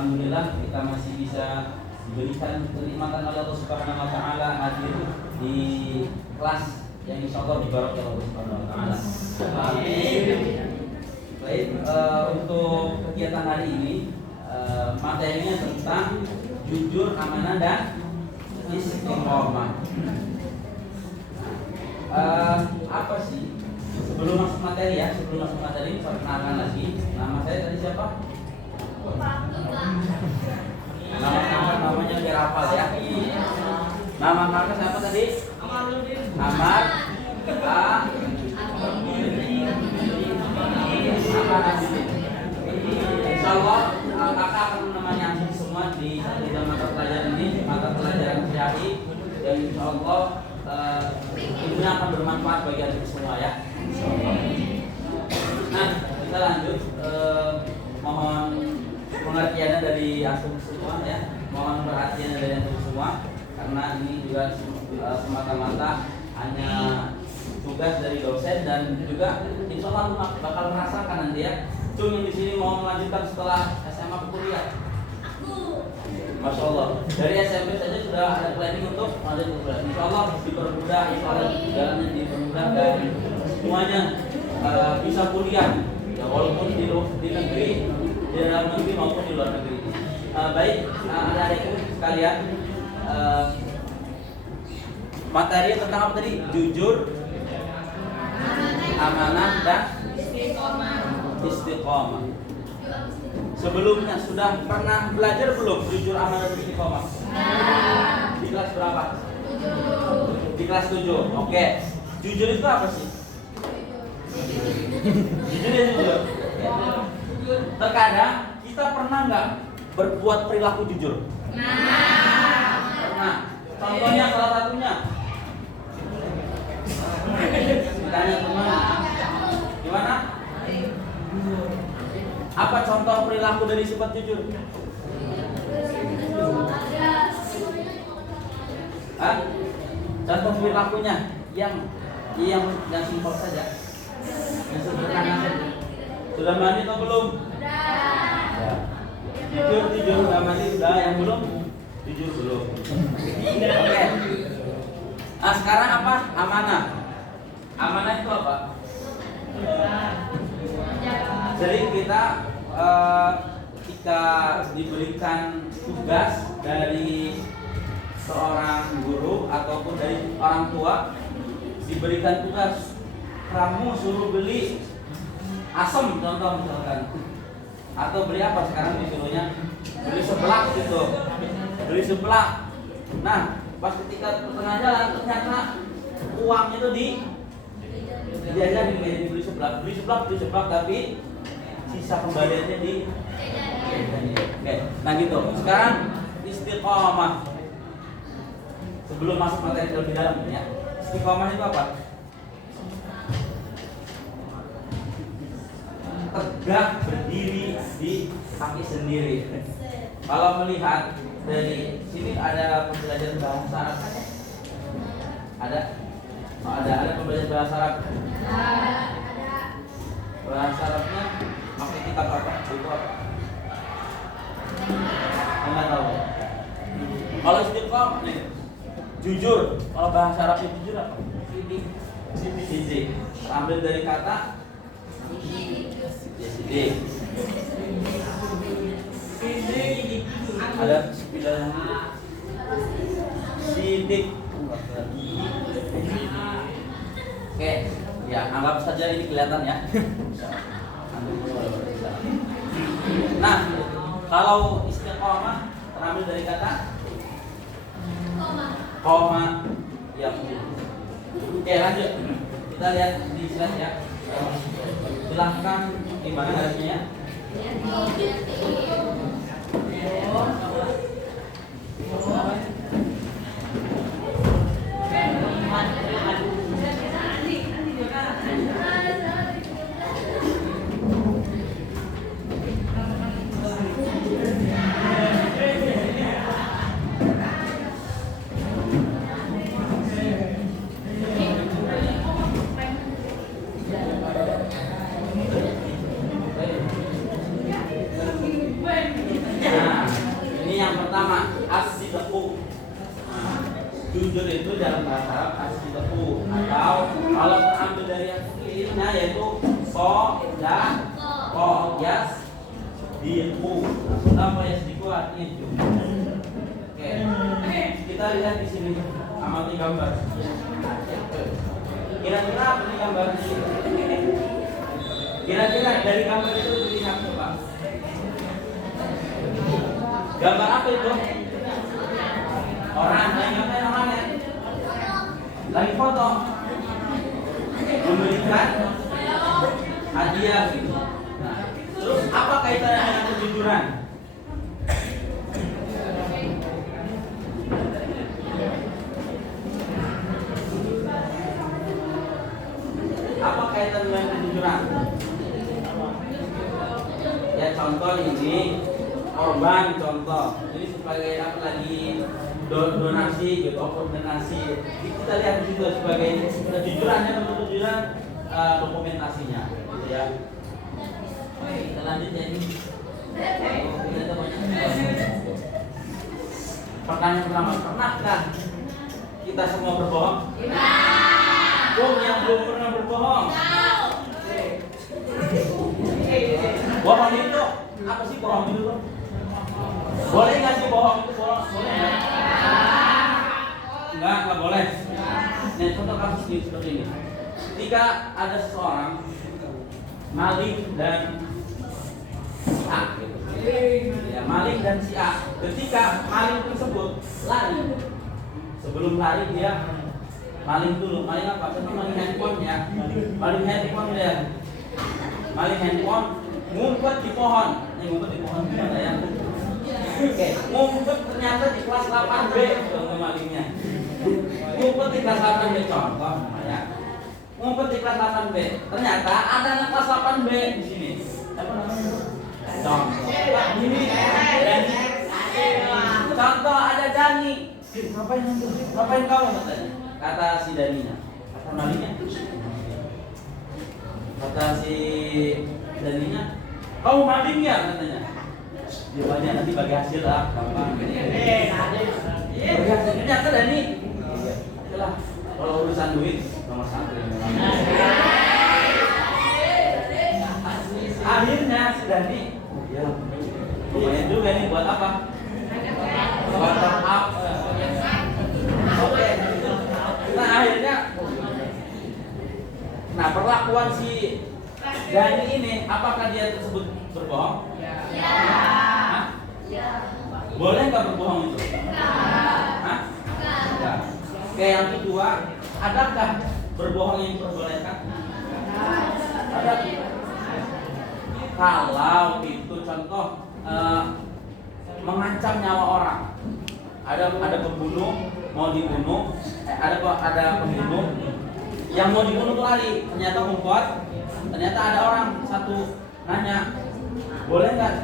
alhamdulillah kita masih bisa diberikan kenikmatan oleh Allah Subhanahu wa taala hadir di kelas yang insyaallah diberkahi Allah Subhanahu wa taala. Amin. Baik, untuk kegiatan hari ini materinya tentang jujur, amanah dan istiqomah. Apa sih? Sebelum masuk materi perkenalkan lagi. Nama saya tadi siapa? Namanya biar hafal ya. Nama kakak siapa tadi? Amar. Insyaallah kakak akan menemani antum semua di mata pelajaran ini, mata pelajaran syar'i, dan insyaallah ilmunya akan bermanfaat bagi antum semua ya. Nah, kita lanjut. Mohon pengertiannya dari antum semua ya. Mohon perhatiannya dari antum semua karena ini juga semata-mata hanya tugas dari dosen dan juga insyaallah bakal merasakan nanti ya. Cung yang di sini mau melanjutkan setelah SMA ke kuliah. Masya Allah, dari SMP saja sudah ada planning untuk lanjut ke kuliah. Insyaallah dipermudah, insyaallah jalannya dipermudah dan semuanya bisa kuliah ya, walaupun di negeri, di dalam negeri maupun di luar negeri. Baik, adik-adikku sekalian, materi tentang apa tadi? Jujur, amanah dan istiqomah. Sebelumnya sudah pernah belajar belum jujur, amanah dan istiqomah? Di kelas berapa? 7. Di kelas 7. Oke. Jujur itu apa sih? Jujur ya jujur. Terkadang kita pernah nggak berbuat perilaku jujur? Pernah. Contohnya salah satunya. Tanya teman. Gimana? Apa contoh perilaku dari sifat jujur? Contoh perilakunya yang simpel saja. Yang sederhana saja. Sudah mandi atau belum? Sudah. Jujur sudah mandi sudah, yang belum? Jujur belum. Oke. Nah, sekarang apa? Amanah. Amanah itu apa? Jadi kita ketika diberikan tugas dari seorang guru ataupun dari orang tua, diberikan tugas kamu suruh beli asam contoh misalkan, atau beli apa sekarang disuruhnya beli seblak gitu, beli seblak. Nah pas ketika tengah jalan ternyata uangnya itu dijajanin, beli seblak tapi sisa kembaliannya di. Oke, nah gitu. Sekarang istiqomah. Sebelum masuk materi lebih dalam ya. Istiqomah itu apa? Tegak berdiri di kaki sendiri. Kalau melihat dari sini ada pembelajaran bahasa Arab. Ada pembelajaran bahasa Arab. Bahasa Arabnya pakai kitab apa? Buku apa? Enggak tahu. Kalau istiqomah nih, jujur. Kalau bahasa Arabnya jujur apa? Sidik. Ambil dari kata sidik. Ada sidik. Oke, ya anggap saja ini kelihatan ya. Nah, kalau istiqomah terambil dari kata koma. Ya. Oke, lanjut. Kita lihat di slide ya. Silahkan di mana garisnya ya? Nah, jujur itu dalam bahasa Arab as-sidqu, atau kalau terambil dari yang kirinya yaitu yas diku. Apa yasdiku artinya jujur. Oke. Kita lihat di sini amati gambar. Kira-kira apa nih gambar ini? Kira-kira dari gambar itu dilihat coba. Gambar apa itu? Orang, lagi ngapain orangnya? Lagi foto. Memberikan hadiah gitu. Nah, terus apa kaitannya dengan kejujuran? Apa kaitan dengan kejujuran? Ya contoh ini korban contoh. Ini sebagai apa lagi donasi gitu, donasi. Kita lihat di situ sebagai kejujurannya untuk kejujuran dokumentasinya, gitu ya. Kita lanjut ya ini. Pertanyaan pertama, pernahkah kita semua berbohong? Yang belum pernah berbohong. Bohong itu apa sih bohong itu? Boleh nggak sih bohong itu bohong? Boleh nggak? Nggak boleh. Nah, contoh kasus seperti ini. Ketika ada seseorang maling dan si A, gitu. Ya, maling dan si A. Ketika maling tersebut lari, sebelum lari dia maling dulu. Maling apa? Contoh maling handphone ya. Maling handphone dia. Maling handphone ngumpet di pohon. Ini ngumpet di pohon gimana ya? Oke, ngumpet ternyata di kelas 8B contoh malingnya. Ngumpet di kelas 8B contoh namanya. Ngumpet di kelas 8B. Ternyata ada anak kelas 8B di sini. Apa namanya? Contoh. Ini Dani. Contoh ada Dani. Ngapain kamu katanya? Kata si Daninya. Kata malingnya. Kata si Daninya, "Kau maling ya?" katanya. Jawabannya nanti bagi hasil lah, gampang. Ternyata Dani. Itulah kalau urusan duit nomor 1 yang memang. Akhirnya si Dani, ya lumayan juga nih buat apa? Buat top up. Oke. Nah akhirnya, nah perlakuan si Dani ini, apakah dia tersebut berbohong? Boleh nggak berbohong itu? Hah? Enggak. Oke, yang kedua, adakah berbohong yang diperbolehkan? Ada. Kalau itu contoh mengancam nyawa orang, ada pembunuh mau dibunuh, ada pembunuh yang mau dibunuh tuh lari, ternyata ngumpet, ternyata ada orang satu nanya, boleh nggak?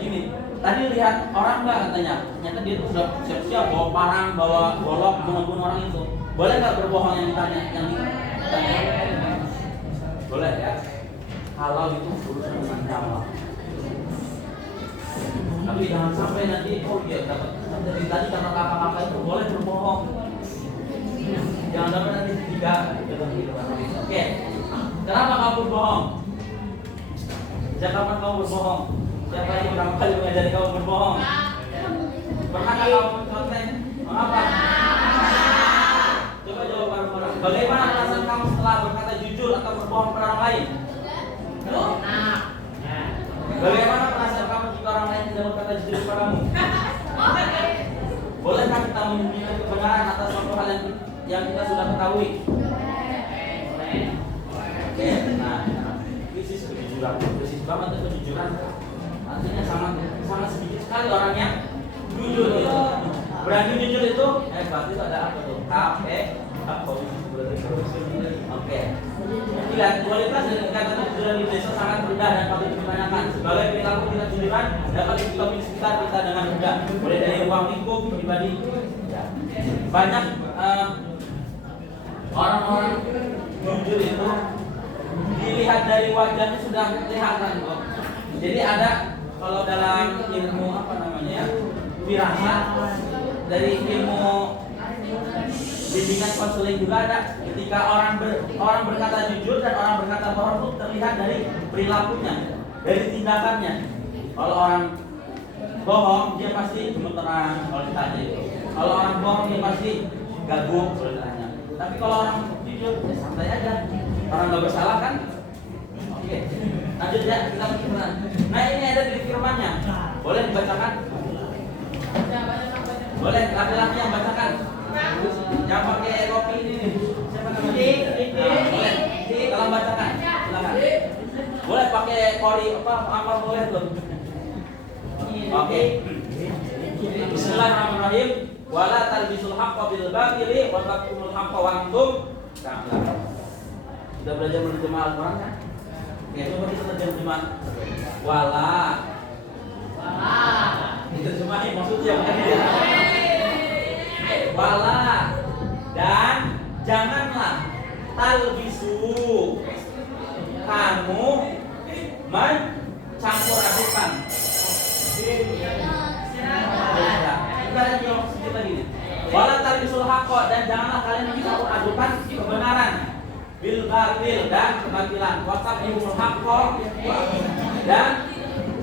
Gini, tadi lihat orang nggak katanya, ternyata dia tuh sudah siap-siap bawa parang, bawa golok, mau ngebunuh orang itu. Boleh nggak berbohong yang ditanya? Boleh ya, kalau itu urusan dengan nyawa. Tapi jangan sampai nanti, oh iya dapat dari tadi kata kakak-kakak itu boleh berbohong. Jangan dapat nanti tiga. Oke, kenapa kamu berbohong? Sejak kapan kamu berbohong? Siapa yang pertama kali mengajari kamu berbohong? Pernahkah kamu mencontek? Mengapa? Coba jawab bareng-bareng. Bagaimana perasaan kamu setelah berkata jujur atau berbohong pada orang lain? Bagaimana perasaan kamu jika orang lain tidak berkata jujur kepadamu? Bolehkah kita menyembunyikan kebenaran atas suatu hal yang kita sudah ketahui? Oke, nah, krisis kejujuran, krisis banget kejujuran. Artinya sangat sedikit sekali orang yang jujur gitu. Berani jujur itu, berarti itu ada apa tuh? Oke. Lihat kualitas dan tingkatan kejujuran di desa sangat rendah dan patut dipertanyakan. Sebagai perilaku tidak kejujuran dapat diketahui di sekitar kita dengan mudah, mulai dari ruang lingkup pribadi. Banyak orang-orang jujur itu dilihat dari wajahnya sudah kelihatan kok. Jadi ada kalau dalam ilmu apa namanya ya, firasat, dari ilmu bimbingan konseling juga ada. Ketika orang berkata jujur dan orang berkata bohong itu terlihat dari perilakunya, dari tindakannya. Kalau orang bohong dia pasti gemeteran kalau ditanya itu. Kalau orang bohong dia pasti gagap kalau ditanya. Tapi kalau orang jujur ya santai aja. Orang nggak bersalah kan? Oke. Lanjut ya, kita berfirman. Nah ini ada di firmannya. Boleh dibacakan? Boleh, laki-laki yang bacakan. Yang pakai kopi ini nih. Siapa namanya? Boleh. Tolong bacakan. Silakan. Boleh pakai kori apa boleh belum? Oke. Bismillahirrahmanirrahim. Wala talbisul haqqo bil batili wa taktumul haqqo wa antum ta'lamun. Sudah belajar menerjemah Al-Qur'an kan? Oke, coba kita terjemah. Wala. Diterjemahin maksudnya wala dan janganlah talbisu kamu mencampur adukan. Kita ada jawab sedikit lagi nih. Wala talbisul haqqo dan janganlah kalian mencampur adukan kebenaran bil batil dan kebatilan. Wasabihul haqqo dan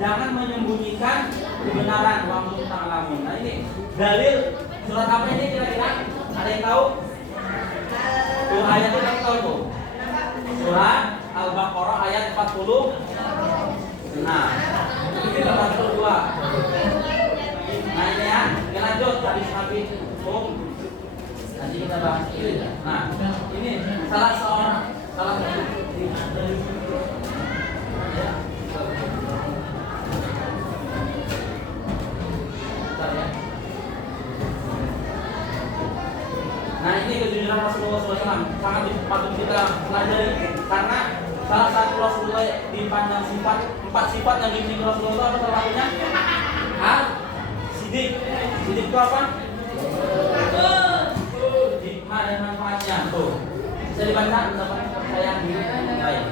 jangan menyembunyikan kebenaran wa antum ta'lamun. Nah ini dalil surat apa ini kira-kira? Ada yang tahu? Tuh ayatnya kita tahu tuh. Surat Al-Baqarah ayat 40. Nah, ini 42. Nah ini ya, kita lanjut habis nanti kita bahas ini. Nah, ini salah satu ya. Nah ini kejujuran Rasulullah SAW sangat patut kita pelajari karena salah satu Rasulullah dipandang sifat 4 sifat yang dimiliki Rasulullah apa salah satunya? Sidik. Sidik itu apa? Hikmah dan manfaatnya. Tuh. Bisa dibaca pendapat saya baik.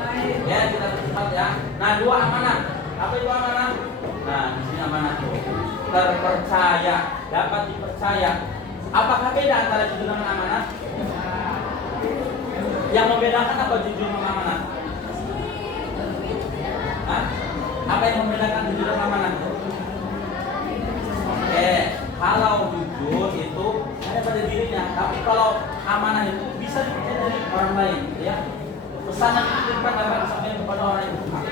Ya kita cepat ya. Nah 2 amanah. Apa itu amanah? Nah di sini amanah tuh. Terpercaya, dapat dipercaya. Apakah beda antara jujur dengan amanah? Yang membedakan apa jujur dengan amanah? Hah? Apa yang membedakan jujur dengan amanah? Oke, kalau jujur itu ada pada dirinya, tapi kalau amanah itu bisa dipercaya dari orang lain, ya. Pesan yang dititipkan dapat disampaikan kepada orang itu. Oke,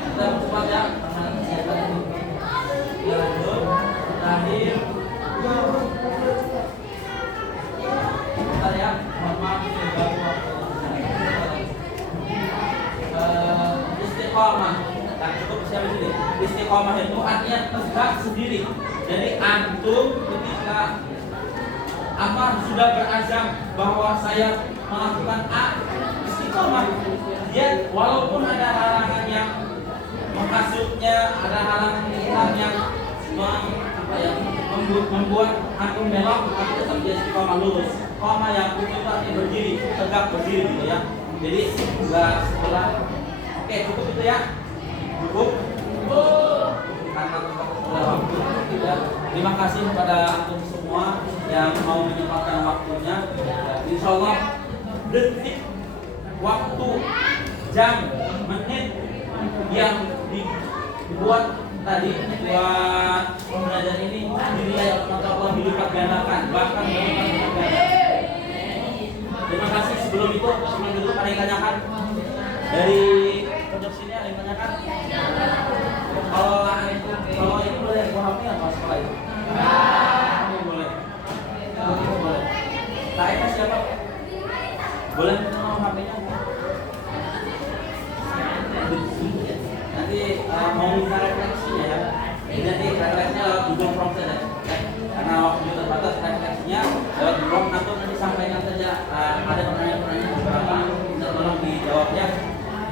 kita coba ya. Lanjut, terakhir. Bentar ya, mohon maaf istiqomah. Nah, cukup siapa sini? Istiqomah itu artinya tegak sendiri. Jadi antum ketika sudah berazam bahwa saya melakukan A, istiqomah. Dia walaupun ada halangan yang menghasutnya, ada halangan yang membuat antum belok, tapi tetap dia istiqomah lurus. Koma yang itu artinya berdiri, tegak berdiri gitu ya. Jadi enggak sebelah. Oke, cukup itu ya. Cukup. Karena sudah waktu. Terima kasih kepada antum semua yang mau menyempatkan waktunya. Insya Allah detik, waktu, jam, menit yang dibuat tadi buat pembelajaran ini dinilai oleh Allah dilipat gandakan, bahkan berlipat ganda. Terima kasih. Sebelum itu ada yang tanyakan dari pojok sini, ada yang tanyakan? Kalau ini boleh pahami apa sekolah itu? Ini boleh. Ini boleh. Kayaknya siapa? Boleh minta HP-nya? Nanti mau minta refleksinya ya. Nanti refleksinya lewat Google Form saja. Karena waktu terbatas, refleksinya lewat Google Form. Nanti sampaikan saja. Ada pertanyaan-pertanyaan beberapa, bisa tolong dijawabnya.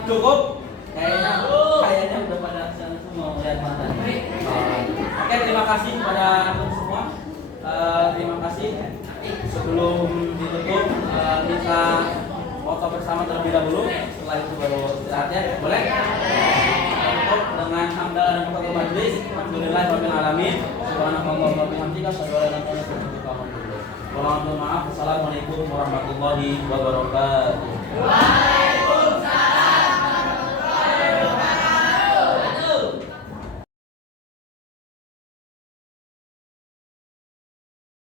Cukup? Kayaknya udah pada sana semua melihat mata. Oke, terima kasih kepada antum semua. Terima kasih. Sebelum ditutup, kita foto bersama terlebih dahulu. Setelah itu baru istirahat ya. Boleh? Tutup dengan hamdalah dan kafatul majlis. Alhamdulillahirabbil alamin. Subhanallah wa bihamdihi. Asyhadu an la ilaha illa anta astaghfiruka wa atubu ilaik. Mohon maaf. Assalamualaikum warahmatullahi wabarakatuh.